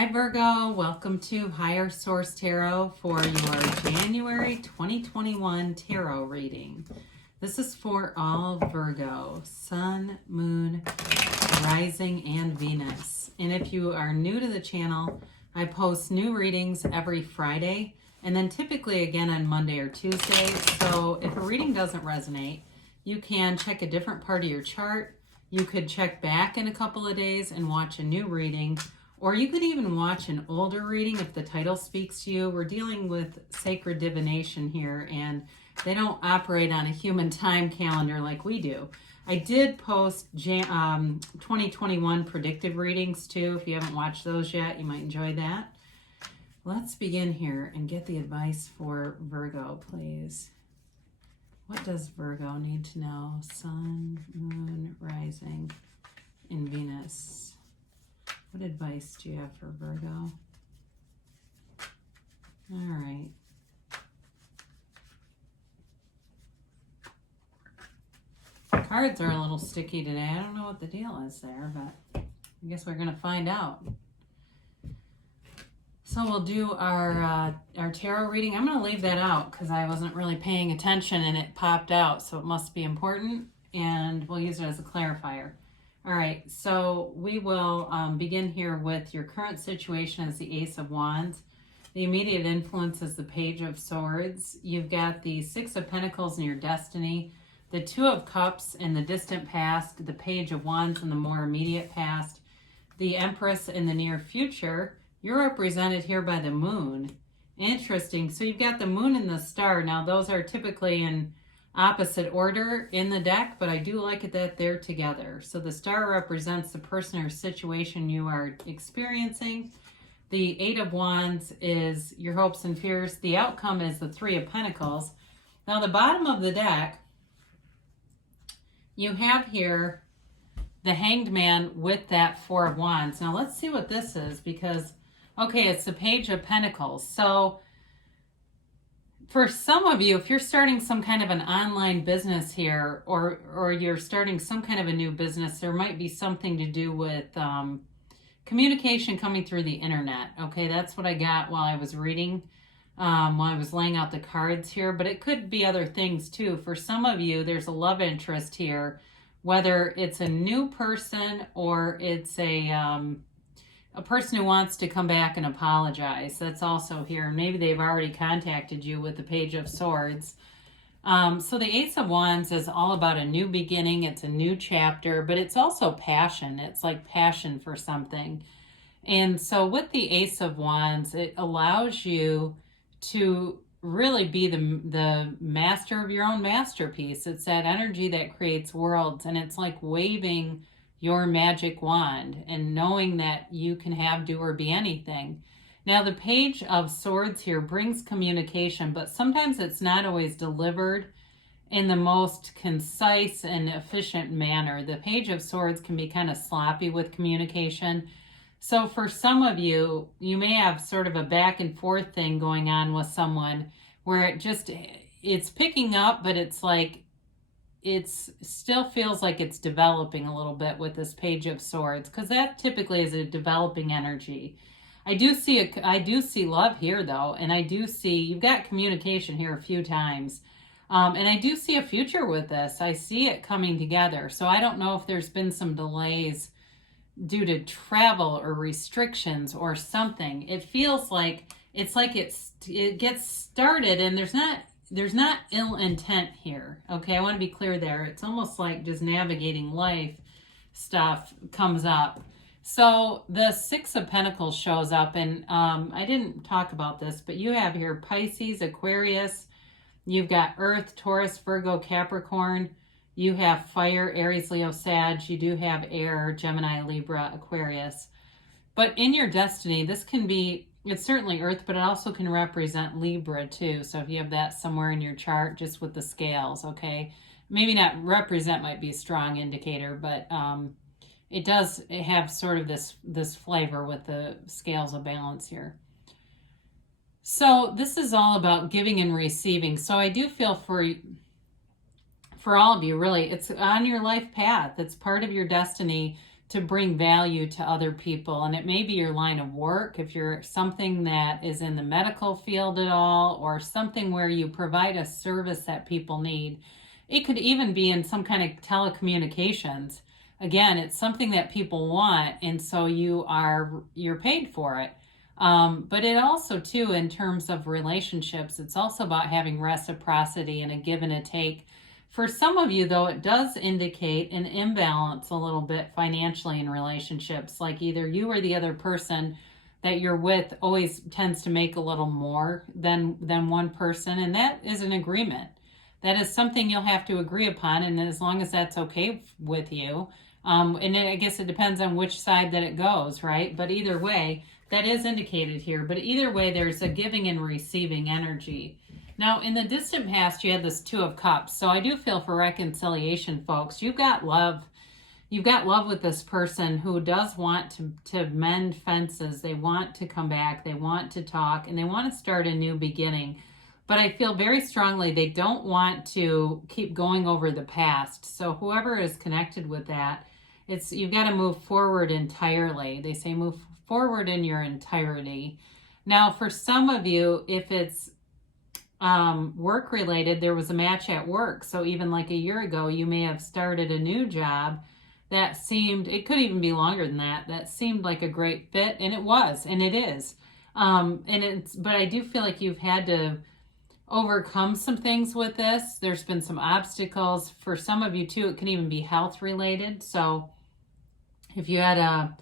Hi Virgo, welcome to Higher Source Tarot for your January 2021 tarot reading. This is for all Virgo, Sun, Moon, Rising, and Venus. And if you are new to the channel, I post new readings every Friday and then typically again on Monday or Tuesday. So if a reading doesn't resonate, you can check a different part of your chart. You could check back in a couple of days and watch a new reading. Or you could even watch an older reading if the title speaks to you. We're dealing with sacred divination here, and they don't operate on a human time calendar like we do. I did post 2021 predictive readings too. If you haven't watched those yet, you might enjoy that. Let's begin here and get the advice for Virgo, please. What does Virgo need to know? Sun, Moon, Rising, and Venus. What advice do you have for Virgo? All right. Cards are a little sticky today. I don't know what the deal is there, but I guess we're going to find out. So we'll do our tarot reading. I'm going to leave that out because I wasn't really paying attention and it popped out, so it must be important, and we'll use it as a clarifier. All right, so we will begin here with your current situation as the Ace of Wands. The immediate influence is the Page of Swords. You've got the Six of Pentacles in your destiny, the Two of Cups in the distant past, the Page of Wands in the more immediate past, the Empress in the near future. You're represented here by the Moon. Interesting. So you've got the Moon and the Star. Now, those are typically in opposite order in the deck, but I do like it that they're together. So the Star represents the person or situation you are experiencing. The Eight of Wands is your hopes and fears. The outcome is the Three of Pentacles. Now the bottom of the deck, you have here the Hanged Man with that Four of Wands. Now let's see what this is, because, okay, it's the Page of Pentacles. So for some of you, if you're starting some kind of an online business here, or you're starting some kind of a new business, there might be something to do with communication coming through the internet. Okay, that's what I got while I was reading, while I was laying out the cards here. But it could be other things too. For some of you, there's a love interest here, whether it's a new person or it's a person who wants to come back and apologize. That's also here. Maybe they've already contacted you with the Page of Swords. So the Ace of Wands is all about a new beginning. It's a new chapter, but it's also passion. It's like passion for something. And so with the Ace of Wands, it allows you to really be the master of your own masterpiece. It's that energy that creates worlds, and it's like waving your magic wand and knowing that you can have, do, or be anything. Now the Page of Swords here brings communication, but sometimes it's not always delivered in the most concise and efficient manner. The Page of Swords can be kind of sloppy with communication. So for some of you, you may have sort of a back and forth thing going on with someone where it's picking up, but it's like, still feels like it's developing a little bit with this Page of Swords, because that typically is a developing energy. I do see love here though, and I do see you've got communication here a few times, and I do see a future with this. I see it coming together. So I don't know if there's been some delays due to travel or restrictions or something. It feels like it gets started, and there's not ill intent here, okay? I want to be clear there. It's almost like just navigating life stuff comes up. So the Six of Pentacles shows up, and I didn't talk about this, but you have here Pisces, Aquarius, you've got Earth, Taurus, Virgo, Capricorn, you have Fire, Aries, Leo, Sag, you do have Air, Gemini, Libra, Aquarius. But in your destiny, this can be, it's certainly Earth, but it also can represent Libra too. So if you have that somewhere in your chart, just with the scales, okay? Maybe not represent might be a strong indicator, but it does have sort of this flavor with the scales of balance here. So this is all about giving and receiving. So I do feel for all of you, really, it's on your life path. It's part of your destiny to bring value to other people. And it may be your line of work, if you're something that is in the medical field at all, or something where you provide a service that people need. It could even be in some kind of telecommunications. Again, it's something that people want, and so you're paid for it. But it also, too, in terms of relationships, it's also about having reciprocity and a give and a take. For some of you, though, it does indicate an imbalance a little bit financially in relationships. Like either you or the other person that you're with always tends to make a little more than one person, and that is an agreement. That is something you'll have to agree upon, and as long as that's okay with you, and I guess it depends on which side that it goes, right? But either way, that is indicated here. But either way, there's a giving and receiving energy. Now, in the distant past, you had this Two of Cups. So I do feel for reconciliation, folks. You've got love. You've got love with this person who does want to mend fences. They want to come back. They want to talk, and they want to start a new beginning. But I feel very strongly they don't want to keep going over the past. So whoever is connected with that, you've got to move forward entirely. They say move forward in your entirety. Now, for some of you, if it's work related, there was a match at work. So even like a year ago, you may have started a new job that seemed, it could even be longer than that seemed like a great fit, and it was, and it is. But I do feel like you've had to overcome some things with this. There's been some obstacles. For some of you too, it can even be health related. So if you had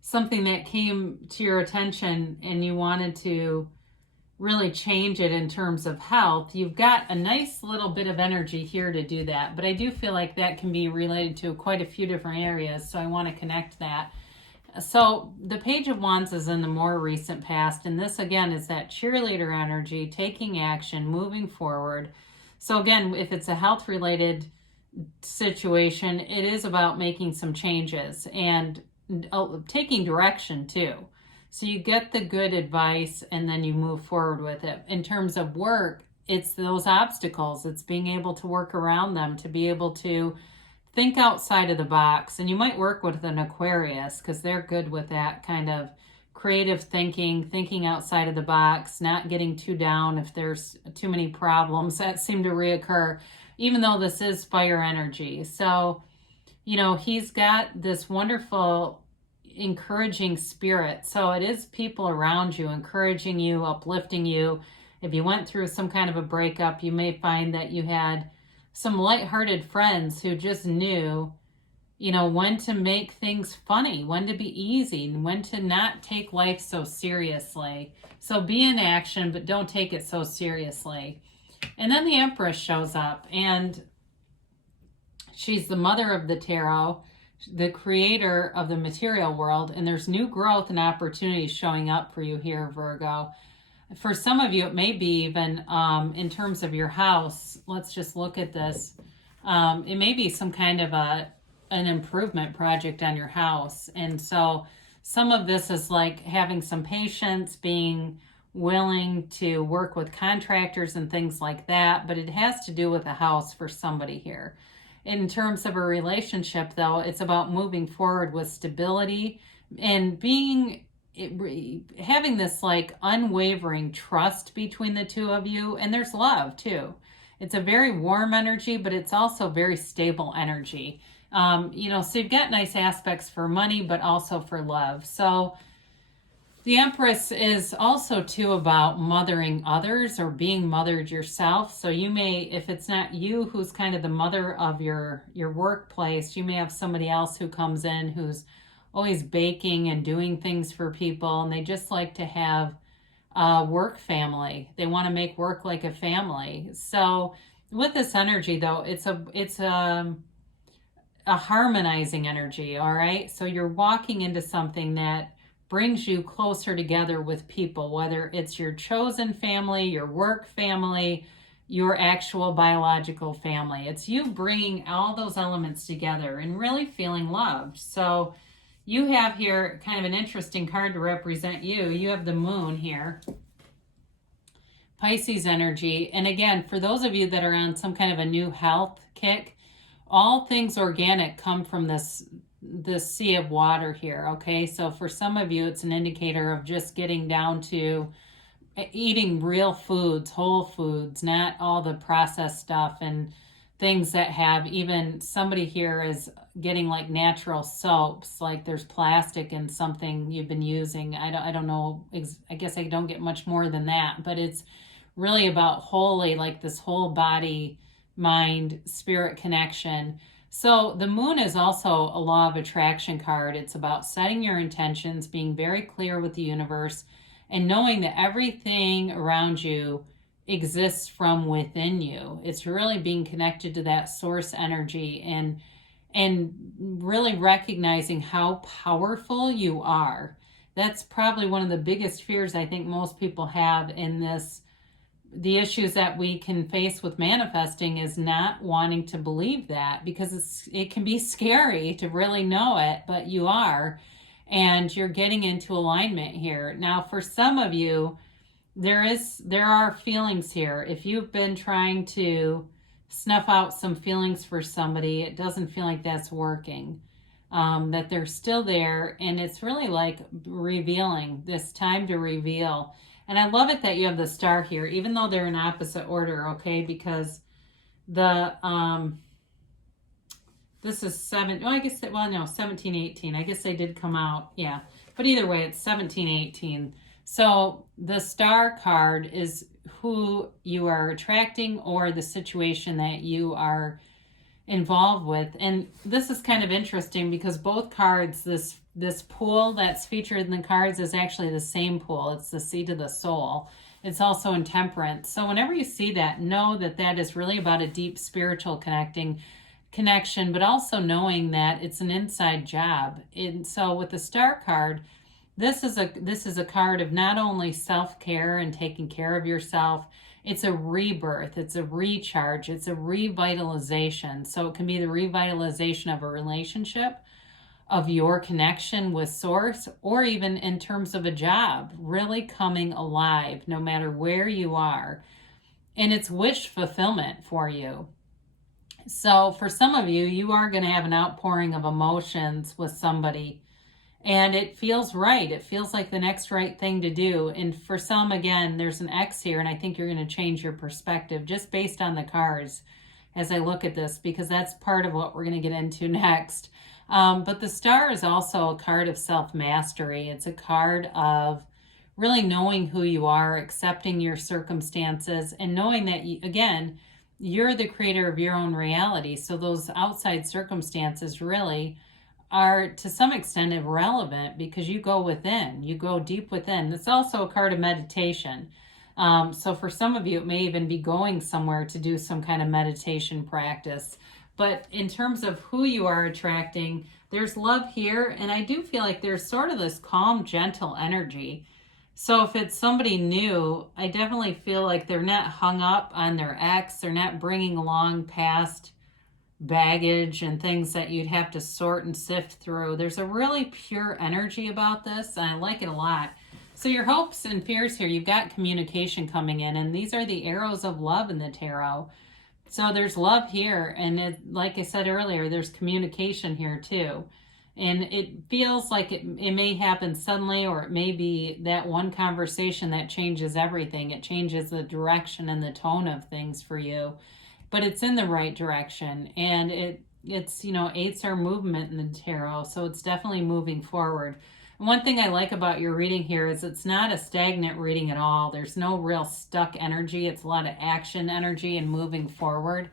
something that came to your attention and you wanted to really change it in terms of health, you've got a nice little bit of energy here to do that. But I do feel like that can be related to quite a few different areas, so I want to connect that. So the Page of Wands is in the more recent past, and this again is that cheerleader energy, taking action, moving forward. So again, if it's a health related situation, it is about making some changes and taking direction too. So you get the good advice and then you move forward with it. In terms of work, it's those obstacles. It's being able to work around them, to be able to think outside of the box. And you might work with an Aquarius because they're good with that kind of creative thinking outside of the box, not getting too down if there's too many problems that seem to reoccur, even though this is fire energy. So, he's got this wonderful encouraging spirit. So it is people around you encouraging you, uplifting you. If you went through some kind of a breakup, you may find that you had some lighthearted friends who just knew, when to make things funny, when to be easy, and when to not take life so seriously. So be in action, but don't take it so seriously. And then the Empress shows up, and she's the mother of the tarot, the creator of the material world, and there's new growth and opportunities showing up for you here, Virgo. For some of you, it may be even in terms of your house. Let's just look at this. It may be some kind of an improvement project on your house. And so some of this is like having some patience, being willing to work with contractors and things like that. But it has to do with a house for somebody here. In terms of a relationship, though, it's about moving forward with stability and having this like unwavering trust between the two of you. And there's love too. It's a very warm energy, but it's also very stable energy. So you've got nice aspects for money, but also for love. So the Empress is also too about mothering others or being mothered yourself. So you may, if it's not you who's kind of the mother of your workplace, you may have somebody else who comes in who's always baking and doing things for people, and they just like to have a work family. They want to make work like a family. So with this energy, though, it's a harmonizing energy, all right? So you're walking into something that brings you closer together with people, whether it's your chosen family, your work family, your actual biological family. It's you bringing all those elements together and really feeling loved. So you have here kind of an interesting card to represent you. You have the Moon here, Pisces energy. And again, for those of you that are on some kind of a new health kick, all things organic come from this this sea of water here, okay? So for some of you, it's an indicator of just getting down to eating real foods, whole foods, not all the processed stuff and things that have, even somebody here is getting like natural soaps, like there's plastic in something you've been using. I don't know. I guess I don't get much more than that, but it's really about wholly, like this whole body, mind, spirit connection. So the moon is also a law of attraction card. It's about setting your intentions, being very clear with the universe, and knowing that everything around you exists from within you. It's really being connected to that source energy and really recognizing how powerful you are. That's probably one of the biggest fears I think most people have in this. The issues that we can face with manifesting is not wanting to believe that, because it can be scary to really know it, but you are, and you're getting into alignment here. Now, for some of you, there are feelings here. If you've been trying to snuff out some feelings for somebody, it doesn't feel like that's working. That they're still there, and it's really like revealing, this time to reveal. And I love it that you have the star here, even though they're in opposite order, okay? Because the, this is 17, 18. I guess they did come out, yeah. But either way, it's 17, 18. So the star card is who you are attracting or the situation that you are involved with. And this is kind of interesting because both cards, this pool that's featured in the cards is actually the same pool. It's the seat of the soul. It's also in Temperance. So whenever you see that, know that that is really about a deep spiritual connection, but also knowing that it's an inside job. And so with the star card, this is a card of not only self-care and taking care of yourself, it's a rebirth, it's a recharge, it's a revitalization. So it can be the revitalization of a relationship, of your connection with source, or even in terms of a job, really coming alive no matter where you are. And it's wish fulfillment for you. So for some of you, you are going to have an outpouring of emotions with somebody, and it feels right. It feels like the next right thing to do. And for some, again, there's an X here, and I think you're going to change your perspective just based on the cards as I look at this, because that's part of what we're going to get into next. But the star is also a card of self-mastery. It's a card of really knowing who you are, accepting your circumstances, and knowing that, again, you're the creator of your own reality. So those outside circumstances really are to some extent irrelevant because you go within, you go deep within. It's also a card of meditation. So for some of you, it may even be going somewhere to do some kind of meditation practice. But in terms of who you are attracting, there's love here. And I do feel like there's sort of this calm, gentle energy. So if it's somebody new, I definitely feel like they're not hung up on their ex. They're not bringing along past baggage and things that you'd have to sort and sift through. There's a really pure energy about this, and I like it a lot. So your hopes and fears here, you've got communication coming in, and these are the arrows of love in the tarot. So there's love here, and like I said earlier, there's communication here too. And it feels like it may happen suddenly, or it may be that one conversation that changes everything. It changes the direction and the tone of things for you. But it's in the right direction, and it's eights are movement in the tarot, so it's definitely moving forward. And one thing I like about your reading here is it's not a stagnant reading at all. There's no real stuck energy. It's a lot of action energy and moving forward.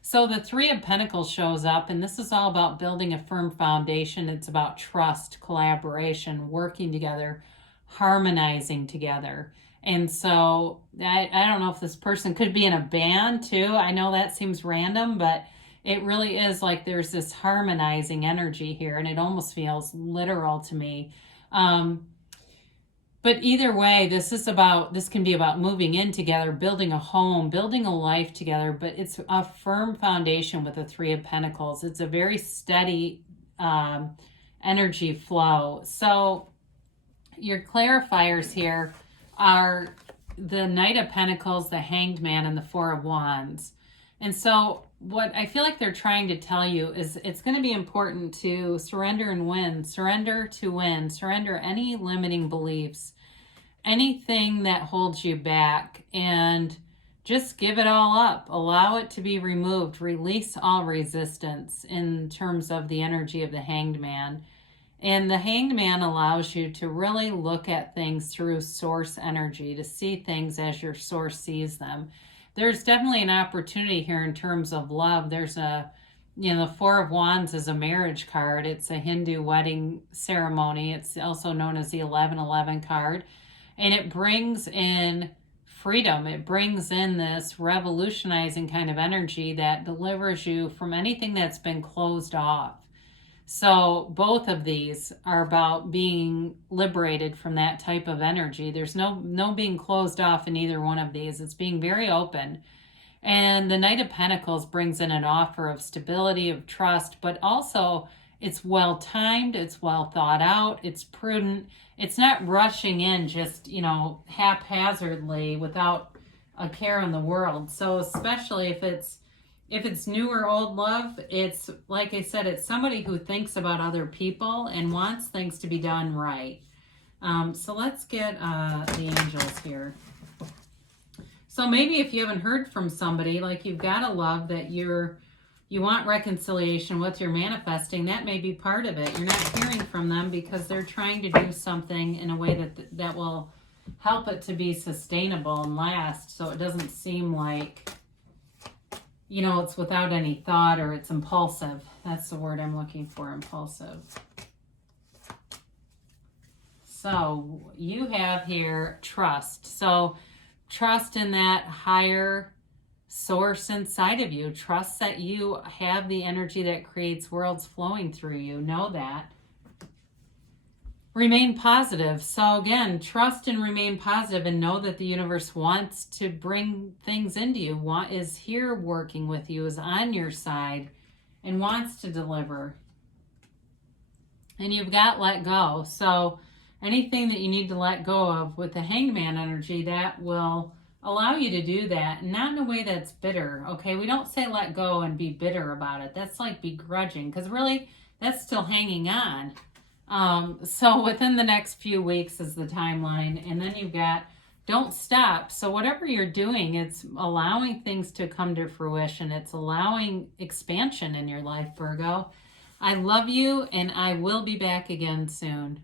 So the Three of Pentacles shows up, and this is all about building a firm foundation. It's about trust, collaboration, working together, harmonizing together. And so I don't know if this person could be in a band too. I know that seems random, but it really is like there's this harmonizing energy here, and it almost feels literal to me. But either way, this can be about moving in together, building a home, building a life together, but it's a firm foundation with the Three of Pentacles. It's a very steady energy flow. So your clarifiers here are the Knight of Pentacles, the Hanged Man, and the Four of Wands. And so what I feel like they're trying to tell you is it's going to be important to surrender and win. Surrender to win. Surrender any limiting beliefs, anything that holds you back, and just give it all up. Allow it to be removed. Release all resistance in terms of the energy of the Hanged Man. And the Hanged Man allows you to really look at things through source energy, to see things as your source sees them. There's definitely an opportunity here in terms of love. There's a, the Four of Wands is a marriage card. It's a Hindu wedding ceremony. It's also known as the 1111 card. And it brings in freedom. It brings in this revolutionizing kind of energy that delivers you from anything that's been closed off. So both of these are about being liberated from that type of energy. There's no being closed off in either one of these. It's being very open. And the Knight of Pentacles brings in an offer of stability, of trust, but also it's well timed, it's well thought out, it's prudent. It's not rushing in just, haphazardly without a care in the world. So especially if it's new or old love, it's, like I said, it's somebody who thinks about other people and wants things to be done right. So let's get the angels here. So maybe if you haven't heard from somebody, like you've got a love that you want reconciliation with, you're manifesting, that may be part of it. You're not hearing from them because they're trying to do something in a way that will help it to be sustainable and last, so it doesn't seem like, it's without any thought or it's impulsive. That's the word I'm looking for, impulsive. So you have here trust. So trust in that higher source inside of you. Trust that you have the energy that creates worlds flowing through you. Know that. Remain positive. So again, trust and remain positive and know that the universe wants to bring things into you, is here working with you, is on your side, and wants to deliver. And you've got let go. So anything that you need to let go of with the Hanged Man energy, that will allow you to do that, not in a way that's bitter, okay? We don't say let go and be bitter about it. That's like begrudging, because really, that's still hanging on. So within the next few weeks is the timeline, and then you've got don't stop. So whatever you're doing, it's allowing things to come to fruition. It's allowing expansion in your life, Virgo. I love you, and I will be back again soon.